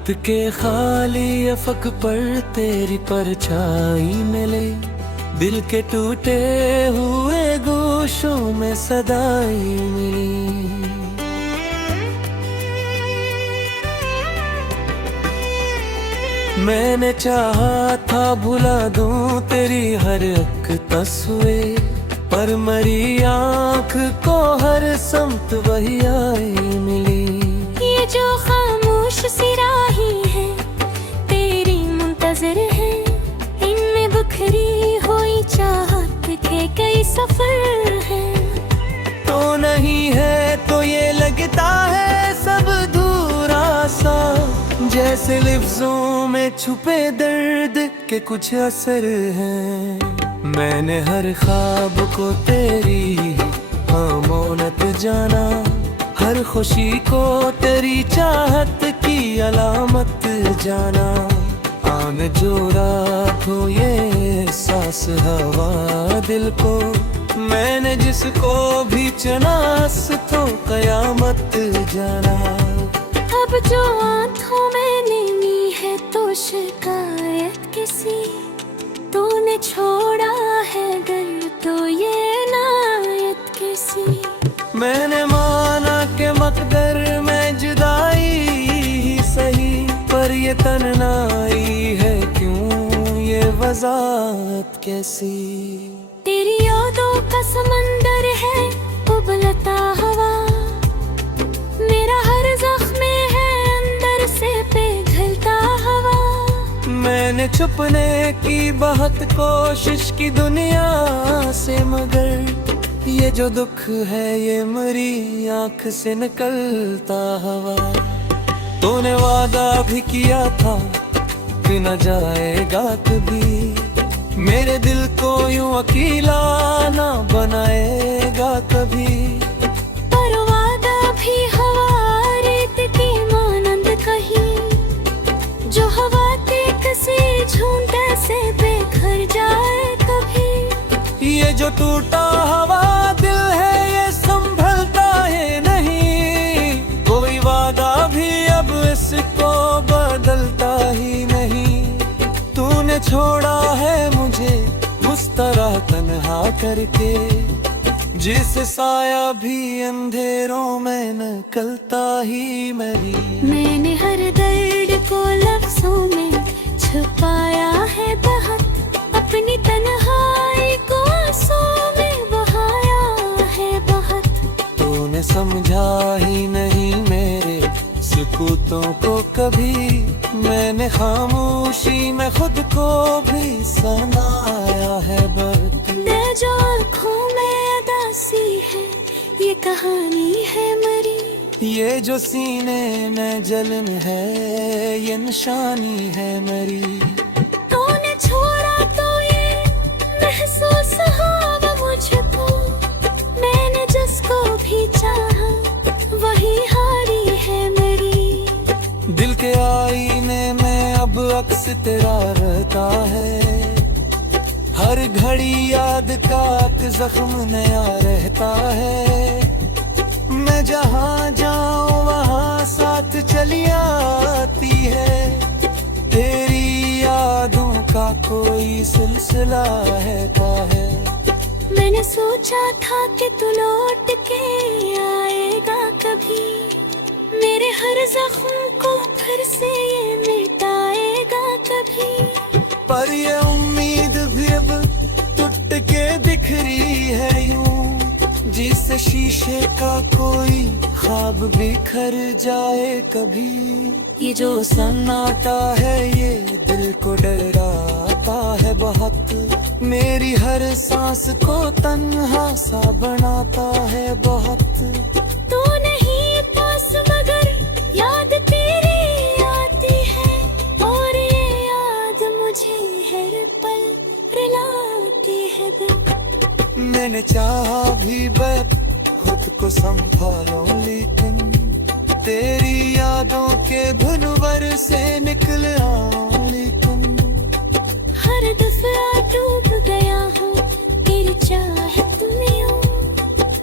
रात के खाली अफक पर तेरी परछाई मिले, दिल के टूटे हुए गोशों में सदाई मिली। मैंने चाहा था भुला दूं तेरी हर एक तस्वीर, पर मरी आँख को हर समत वही आई मिली। ये जो खामोश सी राहें हैं तेरी मुंतज़िर है, इनमें बिखरी हुई चाहत के कई सफर हैं। तो नहीं है तो ये लगता है सब अधूरा सा, जैसे लिफ्ज़ों में छुपे दर्द के कुछ असर हैं। मैंने हर ख्वाब को तेरी अमानत जाना, हर खुशी को तेरी चाहत की अलामत जाना। आन जोड़ा तो ये सांस हवा दिल को, मैंने जिसको भी चुना तो कयामत जाना। अब जो आँखों में नीनी है तो शिकायत किसी, तूने छोड़ा है दिल तो ये नायत किसी। मैंने माना कि मकदर में जुदाई ही सही, पर ये तन्हाई है क्यों ये वज़ाहत कैसी। तेरी यादों का समंदर है उबलता हवा, मेरा हर ज़ख्म है अंदर से पिघलता हवा। मैंने छुपने की बहुत कोशिश की दुनिया से, मगर ये जो दुख है ये मेरी आँख से निकलता हवा। तूने वादा भी किया था कि न जाएगा कभी, मेरे दिल को यूं अकेला ना बनाएगा कभी। पर वादा भी हवा रेत की मानंद कहीं, जो हवा के किसी झूठे से बिखर जाए कभी। ये जो टूटा हवा दिल है ये संभलता है नहीं, कोई वादा भी अब इसको बदलता ही नहीं। तूने छोड़ा है मुझे उस तरह तन्हा करके, जिस साया भी अंधेरों में निकलता ही मरी। मैंने हर दर्द को लफ्जों में छुपाया है बहुत, अपनी तन्हाई को आंसुओं में बहाया है बहुत। तूने समझा ही नहीं मेरे सुकूतों को कभी, मैंने खामोशी में खुद को भी सनाया है बर्द। जो आँखों में अदासी है ये कहानी है मरी, ये जो सीने में जलन है ये निशानी है मेरी। तूने छोड़ा तो ये महसूस हुआ मुझको, मैंने जिसको भी चाहा वही हारी है मेरी। दिल के आईने में अब अक्स तेरा रहता है, हर घड़ी याद का एक जख्म नया रहता है। मैं जहाँ जाऊँ वहाँ साथ चली आती है, तेरी यादों का कोई सिलसिला है। मैंने सोचा था कि तू लौट के आएगा कभी, मेरे हर जख्म को फिर से ये मिटाएगा कभी। पर ये उम्मीद भी अब टूट के बिखरी है यूं, जिससे शीशे का कोई ख्वाब बिखर जाए कभी। ये जो सन्नाटा है ये दिल को डराता है बहुत, मेरी हर सांस को तन्हा सा बनाता है बहुत। तू नहीं पास मगर याद तेरी आती है, और ये याद मुझे हर पल रुलाती है दिल। मैंने चाहा भी मैं खुद को संभालूं, लेकिन तेरी यादों के भंवर से निकल आऊं। लेकिन हर दफा डूब गया हूँ तेरी चाहत में हूँ,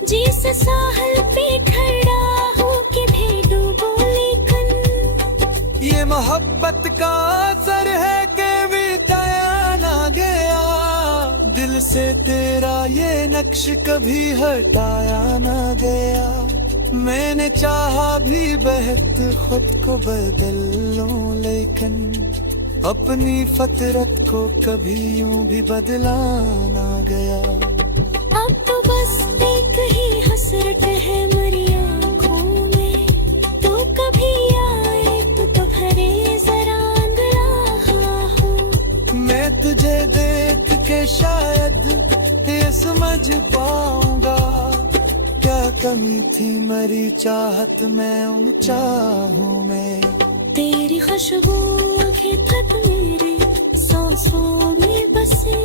जिस साहल पे खड़ा हूँ कि भी डूबो। लेकिन ये मोहब्बत का असर है कि मिटाया ना गया, दिल से तेरा ये नक्श कभी हटाया ना गया। मैंने चाहा भी बहुत खुद को बदल लूं, लेकिन अपनी फितरत को कभी यूं भी बदला ना गया। अब तो बस एक ही हसरत है मेरी आँखों में, तो कभी आए तो भरे जरा अंगड़ा हो। मैं तुझे देख के शायद ये समझ पाऊंगा, क्या कमी थी मेरी चाहत में उन चाहूं में। तेरी खुशबू अभी तक मेरे सांसों में बसे,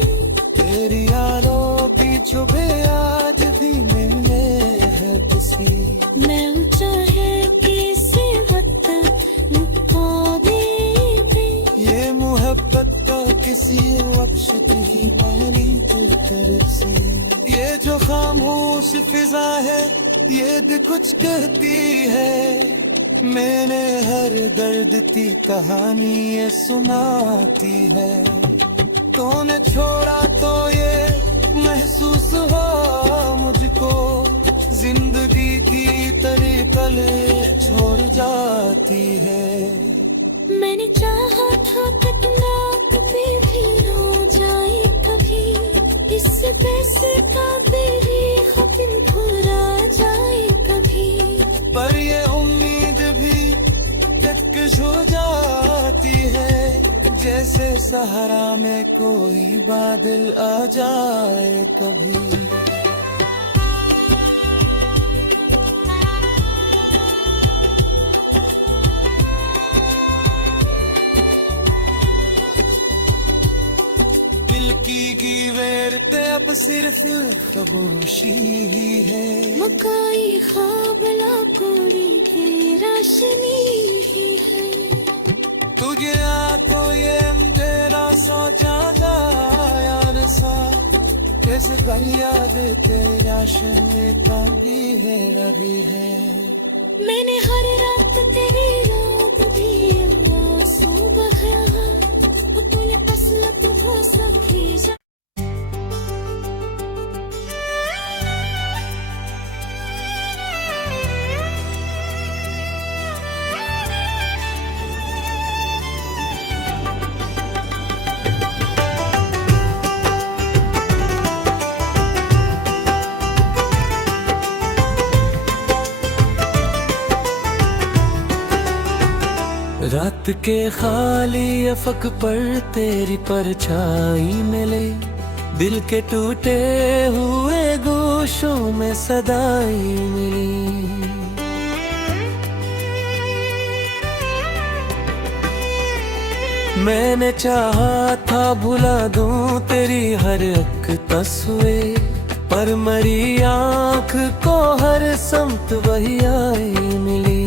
तेरी यारों की चुभे आज भी मेरे है किसी। मैं चाहे किसी वक्त लुटा दे, ये मोहब्बत का किसी वक्श ही मैंने तरफ से। ये जो खामोश फिजा है ये भी कुछ कहती है, मैंने हर दर्द की कहानी ये सुनाती है। तूने छोड़ा तो ये महसूस हुआ मुझको, जिंदगी की तरीकल छोड़ जाती है। मैंने चाहा था कितना कभी भी हो जाए कभी, इस पैसे का तेरी खपिन भुला जाए कभी। पर ये उम्मीद भी दिक्कत हो जाती है, जैसे सहारा में कोई बादल आ जाए कभी। दिल की गैरते अब सिर्फ खामोशी ही है, मकाई ख्वाब लाकोड़ी की रोशनी ही है। तुझे आको ये अंधेरा सो जागा यार सा, कैसे याद तेरी आशे का भी है रवि है। मैंने हर रात तेरी याद भी आंसू बहाया, वो तूने पसलत हो सकी। रात के खाली अफक पर तेरी परछाई मिले, दिल के टूटे हुए गोशों में सदाई मिली। मैंने चाहा था भुला दूं तेरी हर एक तस्वीर, पर मरी आँख को हर समत वही आई मिली।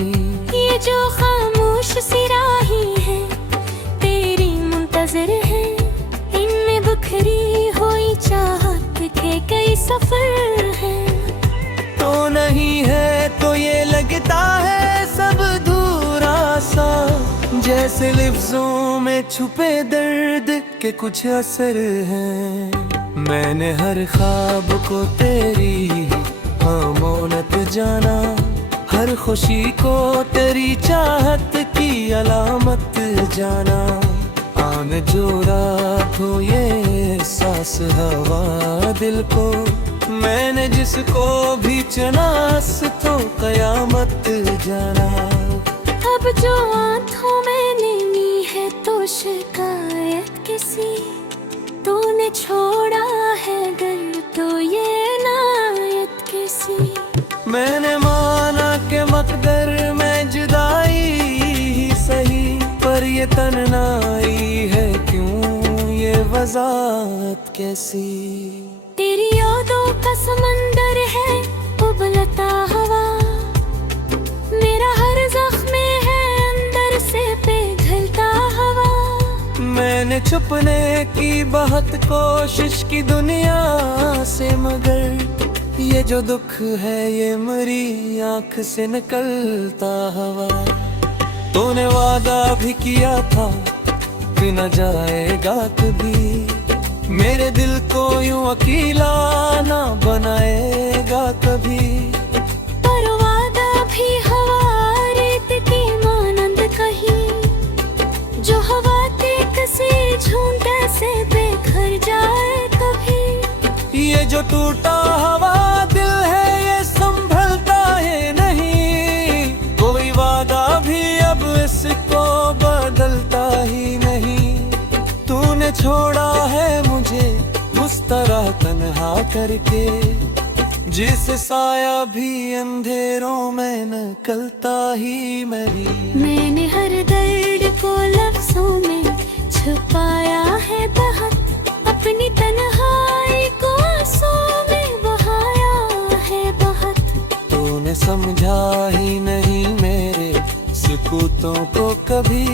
ये जो खामोश सिराही है तेरी मुंतजर है, इनमें बिखरी हुई चाहत के कई सफर हैं। तो नहीं है तो ये लगता है सब अधूरा सा, जैसे लफ्जों में छुपे दर्द के कुछ असर हैं। मैंने हर ख्वाब को तेरी अमानत जाना, हर खुशी को तेरी चाहत की अलामत जाना। आन जोड़ा तो ये सांस हवा दिल को, मैंने जिसको भी चुनास तो कयामत जाना। अब जो आंखों में नीनी है तो शिकायत किसी, तूने छोड़ा है घर तो ये नायत किसी। मैंने माना के मकदर में जुदाई ही सही, पर ये तन्हाई है क्यों ये वजाहत कैसी। तेरी यादों का समंदर है उबलता हवा, मेरा हर जख्म है अंदर से पिघलता हवा। मैंने छुपने की बहुत कोशिश की दुनिया से, मगर ये जो दुख है ये मेरी आँख से निकलता हवा। तूने वादा भी किया था कि न जाएगा कभी, मेरे दिल को यूं अकेला ना बनाएगा कभी। पर वादा भी हवा रेत की मानंद कहीं, जो हवा के किसी झुंड से बेघर जाए कभी। ये जो टूटा हवा दिल है ये संभलता है नहीं, कोई वादा भी अब इसको बदलता ही नहीं। तूने छोड़ा है मुझे उस तरह तन्हा करके, जिस साया भी अंधेरों में निकलता ही मरी। मैंने हर दर्द को लफ्जों में छुपाया है बहुत, अपनी तन्हाई को आंसुओं में बहाया है बहुत। तूने समझा ही नहीं मेरे सुकूतों को कभी,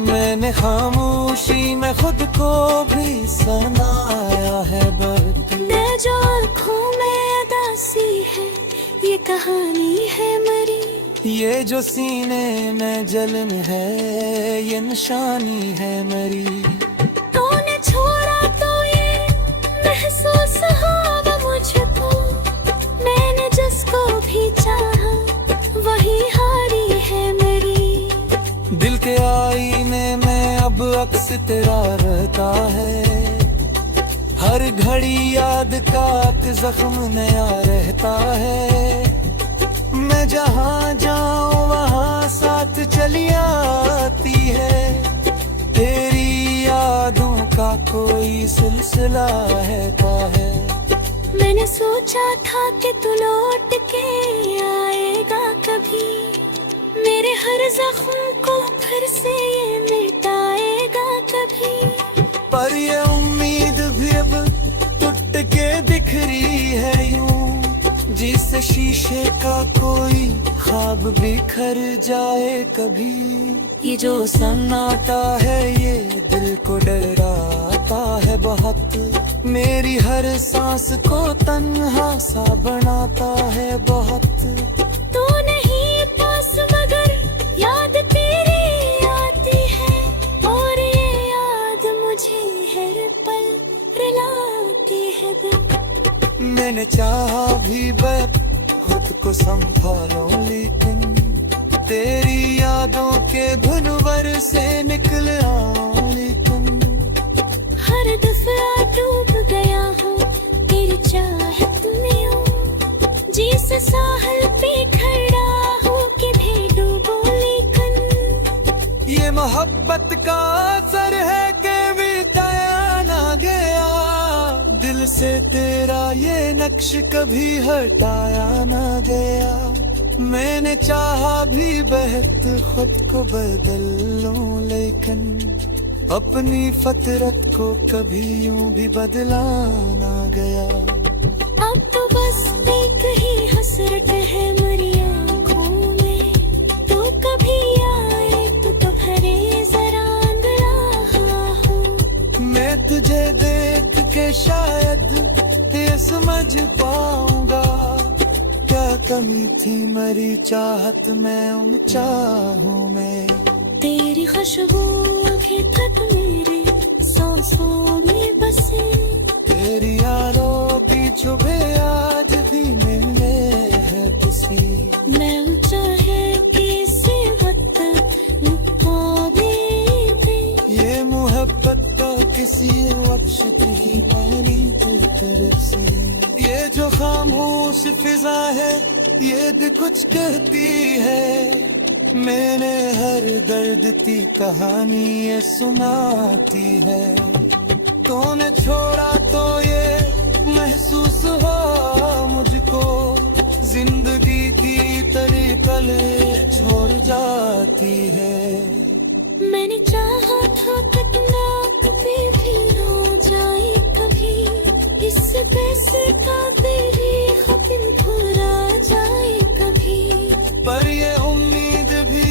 मैंने खामोशी में खुद को भी सुनाया है बर्द। दिल जो आँखों में उदासी है ये कहानी है मरी, ये जो सीने में जलन है ये निशानी है मेरी। तूने छोड़ा तो ये महसूस हुआ मुझको, मैंने जिसको भी चाहा वही हारी है मेरी। दिल के आईने में अब अक्स तेरा रहता है, हर घड़ी याद का जख्म नया रहता है। मैं जहाँ जाऊँ वहाँ साथ चली आती है, तेरी यादों का कोई सिलसिला है। मैंने सोचा था कि तू लौट के आएगा कभी, मेरे हर जख्म को फिर से ये मिटाएगा कभी। पर ये उम्मीद भी अब टूट के बिखरी है यूं, जिससे शीशे का कोई ख्वाब बिखर जाए कभी। ये जो सन्नाटा है ये दिल को डराता है बहुत, मेरी हर सांस को तन्हा सा बनाता है बहुत। तू नहीं पास मगर याद तेरी आती है, और ये याद मुझे हर पल रुलाती है दिल। मैंने चाहा भी मैं खुद को संभालो, लेकिन तेरी यादों के भंवर से निकल आऊं। लेकिन हर दफा डूब गया हूँ तेरी चाहत में हूँ, जिस साहल पे खड़ा हूँ कि भी डूबो। लेकिन ये मोहब्बत का असर है कि बिताया ना गया, दिल से तेरा ये नक्श कभी हटाया ना गया। मैंने चाहा भी बहुत खुद को बदल लूं, लेकिन अपनी फितरत को कभी यूं भी बदला ना गया। अब तो बस एक ही हसरत है मेरी आँखों में, तू कभी आए तो भरे जरा अंधेरा हो। मैं तुझे देख के शायद ये समझ पाऊंगा, क्या कमी थी मेरी चाहत में उन चाहों में। तेरी खुशबू अभी तक मेरे सांसों में बसे, तेरी यारों की चुभे आज भी मिले है किसी। मैं चाहे किसी वक्त लुका दे, ये मोहब्बत तो किसी वक्श की मैंने दिल तरसी। ये जो खामोश फिजा है ये भी कुछ कहती है, मैंने हर दर्द की कहानी ये सुनाती है। तूने छोड़ा तो ये महसूस हुआ मुझको, जिंदगी की तरह कल छोड़ जाती है। मैंने चाहा था कटना कभी भी हो जाए कभी, इस पैसे का तेरी खपिन भुला जाए कभी। पर ये उम्मीद भी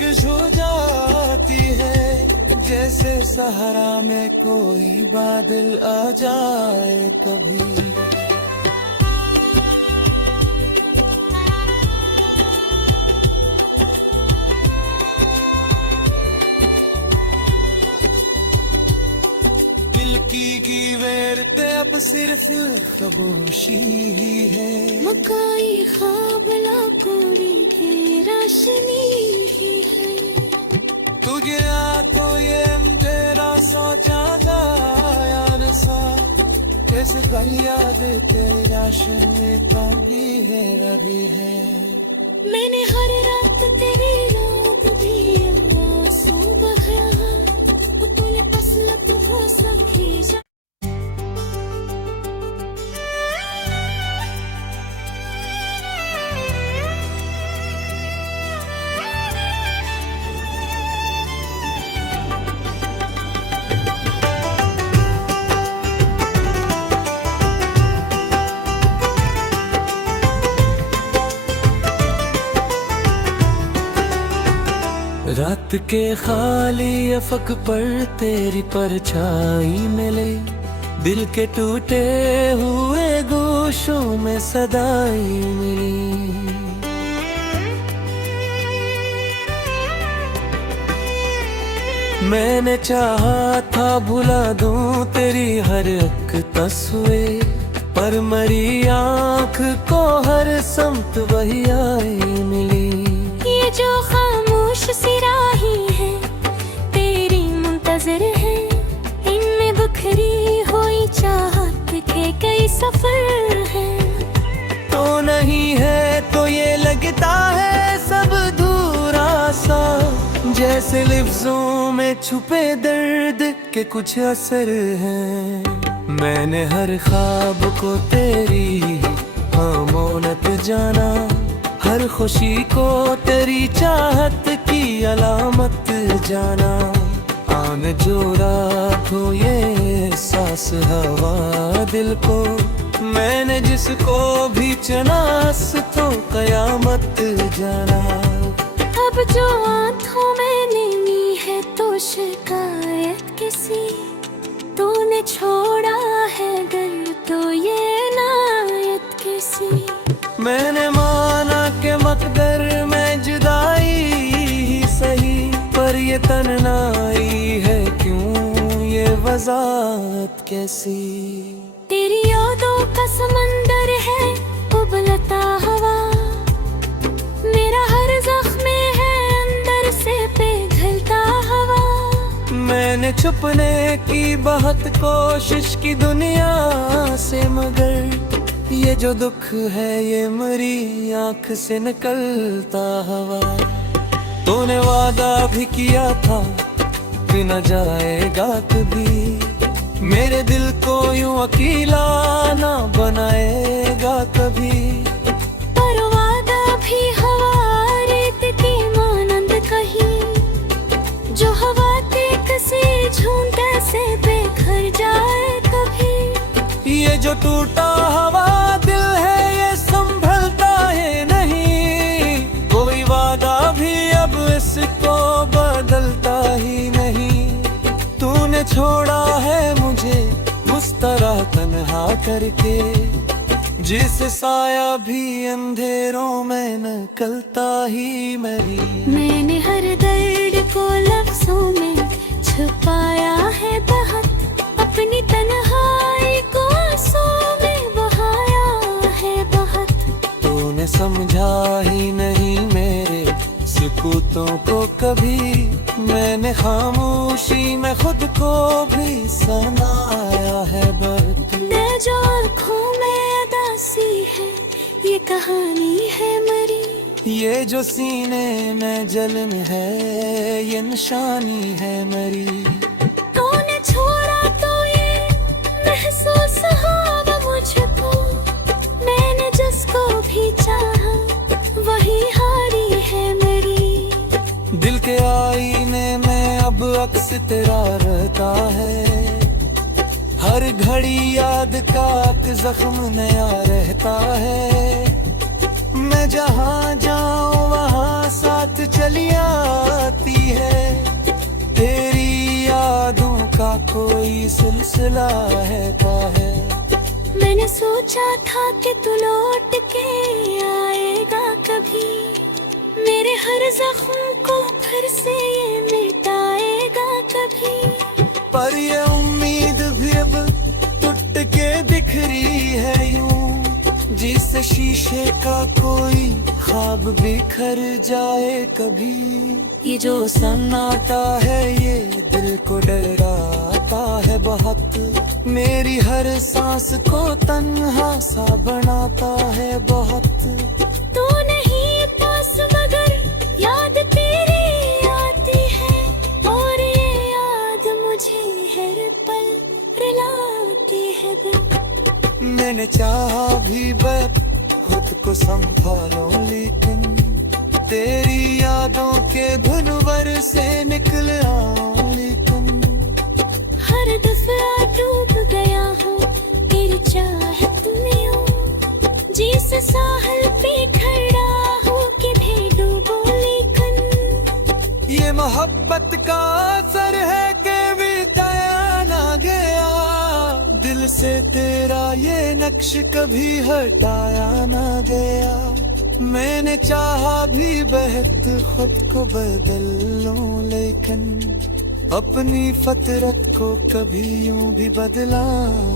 कश हो जाती है, जैसे सहारा में कोई बादल आ जाए कभी। सवेरते अब सिर्फ खामोशी ही है। मुकाई ख्वाब लाकोरी के रोशनी ही है। तू गया तो ये अंधेरा सो जागा यार सा, कैसे कर याद तेरी आशन भी है अभी है। मैंने हर रात तेरी याद दी आंसू बहाया, वो तूने पसलत हो सकी रात के खाली अफक पर तेरी परछाई मिले, दिल के टूटे हुए गोशों में सदाई मिली। मैंने चाहा था भुला दूं तेरी हर एक तस्वीर, पर मरी आँख को हर समत वही आई मिली। ये जो खामोश सी राहें हैं तेरी मुंतजर है, इनमें बिखरी हुई चाहत के कई सफर हैं। तो नहीं है तो ये लगता है सब अधूरा सा, जैसे लिफ्जों में छुपे दर्द के कुछ असर हैं। मैंने हर ख्वाब को तेरी अमानत जाना, हर खुशी को तेरी चाहत की अलामत जाना। आन जोड़ा तो ये सांस हवा दिल को, मैंने जिसको भी चनास तो कयामत जाना। अब जो आंखों में नीनी है तो शिकायत किसी, तूने छोड़ा है दिल तो ये नायत किसी। मैंने माना के मकदर में जुदाई ही सही, पर ये तन्हाई है क्यों ये वज़ाहत कैसी। तेरी यादों का समंदर है उबलता हवा, मेरा हर जख्म है अंदर से पिघलता हवा। मैंने छुपने की बहुत कोशिश की दुनिया से, मगर ये जो दुख है ये मेरी आँख से निकलता हवा। तूने वादा भी किया था कि न जाएगा कभी, मेरे दिल को यूं अकेला ना बनाएगा कभी। पर वादा भी हवा रेत की मानंद कहीं, जो हवा के किसी झूठे से बिखर जाए कभी। ये जो टूटा हवा दिल है ये संभलता है नहीं, कोई वादा भी अब इसको बदलता ही नहीं। तूने छोड़ा है मुझे उस तरह तन्हा करके, जिस साया भी अंधेरों में निकलता ही मेरी। मैंने हर दर्द को लफ्जों में छुपाया है बहुत, अपनी तन्हाई को आंसुओं में बहाया है बहुत। तूने समझा ही नहीं मेरे सुकूतों को कभी, मैंने खामोशी में खुद को भी सनाया है बर्द। जो आँखों में अदासी है ये कहानी है मरी, ये जो सीने में जलन है ये निशानी है मरी। तूने छोड़ा तो ये महसूस हुआ मुझको, मैंने जिसको भी चाहा वही हारी है मेरी। दिल के आईने में अब अक्स तेरा रहता है, हर घड़ी याद का एक जख्म नया रहता है। मैं जहाँ जाऊँ वहाँ साथ चली आती है, तेरी यादों का कोई सिलसिला रहता है। मैंने सोचा था कि तू लौट के आएगा कभी, मेरे हर जख्म को फिर से ये मिटाएगा कभी। पर ये उम्मीद भी अब बिखरी है यूं, जिससे शीशे का कोई ख्वाब बिखर जाए कभी। ये जो सन्नाटा है ये दिल को डराता है बहुत, मेरी हर सांस को तन्हा सा बनाता है बहुत। तू नहीं पास मगर याद तेरी आती है, और ये याद मुझे हर पल रुलाती है दिल। मैंने चाहा भी मैं खुद को संभालो, लेकिन तेरी यादों के भंवर से निकल आऊं, लेकिन हर दफा डूब गया हूँ तेरी चाहत में हूँ, जिस साहल पे खड़ा हूँ कि भी डूबो लेकिन। ये मोहब्बत का असर है कि बिताया ना गया, दिल से तेरा ये नक्श कभी हटाया ना गया। मैंने चाहा भी बहुत खुद को बदल लूं, लेकिन अपनी फतरत को कभी यूं भी बदला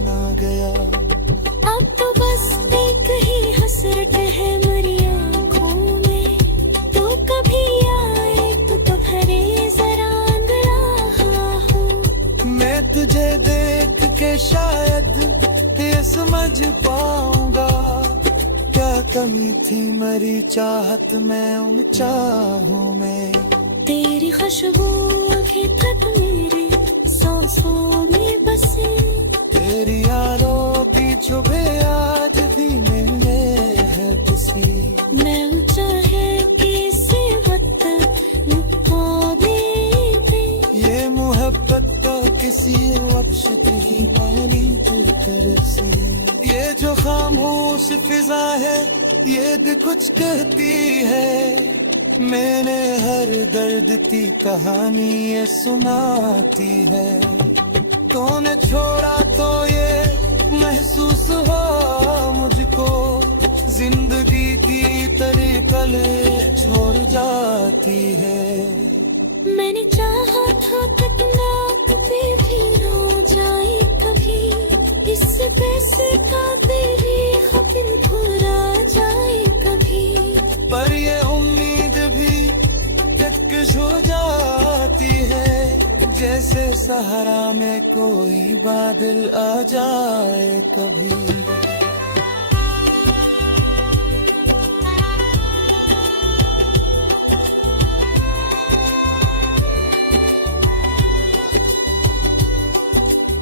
ना गया। अब तो बस एक ही हसरत है मेरी आँखों में, तू कभी आए तो भरे जरा रहा हूँ। मैं तुझे देख के शायद ये समझ पाऊंगा, क्या कमी थी मेरी चाहत में उन चाहूं में। तेरी खुशबू अभी तक मेरे सांसों में बसे, तेरी यारों की छुबे आज भी मिले है किसी। मैं चाहे किसी वक्त मुकाबले दे, ये मोहब्बत का किसी वक्श तेरी मानी दिल तरसी। ये जो खामोश फिजा है ये भी कुछ कहती है, मैंने हर दर्द की कहानी ये सुनाती है। तूने छोड़ा तो ये महसूस हुआ मुझको, जिंदगी की तरह पले छोड़ जाती है। मैंने चाहा था कितना कभी भी रो जाए कभी, इस पैसे का तेरी खपिन भुला जाए कभी। पर ये उम्मीद भी चक्कश हो जाती है, जैसे सहारा में कोई बादल आ जाए कभी।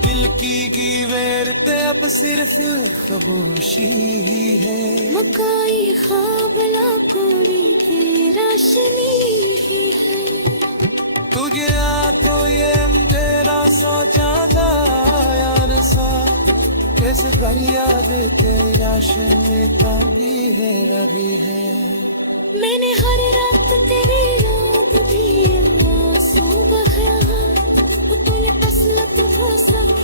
दिल की गीवेरते अब सिर्फ खामोशी ही है, मकाई खाबला कोड़ी की रोशनी ही है। तुझे आ तो ये तेरा सो जादा यार सा, कैसे कर याद तेरा शरीर भी है अभी है। मैंने हर रात तेरी याद भी आंसू बहाया, वो तूने असलत वो सब